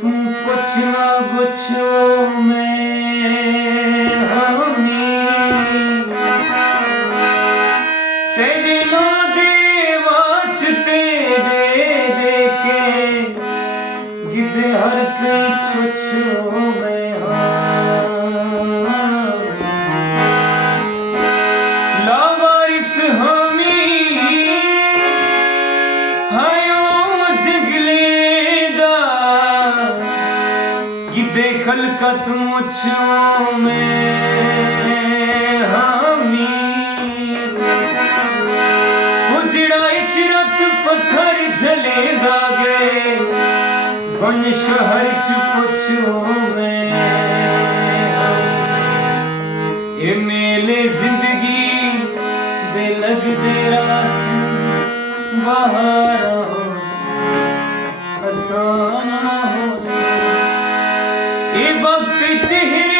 तू कुछ ना गुछो में हमी तेरे ना दे वास्ते दे के गिदे हर कई छुछो में लावारिस हमी हायो जगले दा गिदे खलकत मुझो में हमी उजड़ा इशरत पत्थर झले दागे वन शहर च पुछो में ये मेले जिंदगी दे लग दे रास बहार आसान हो ये वक्त चेहरे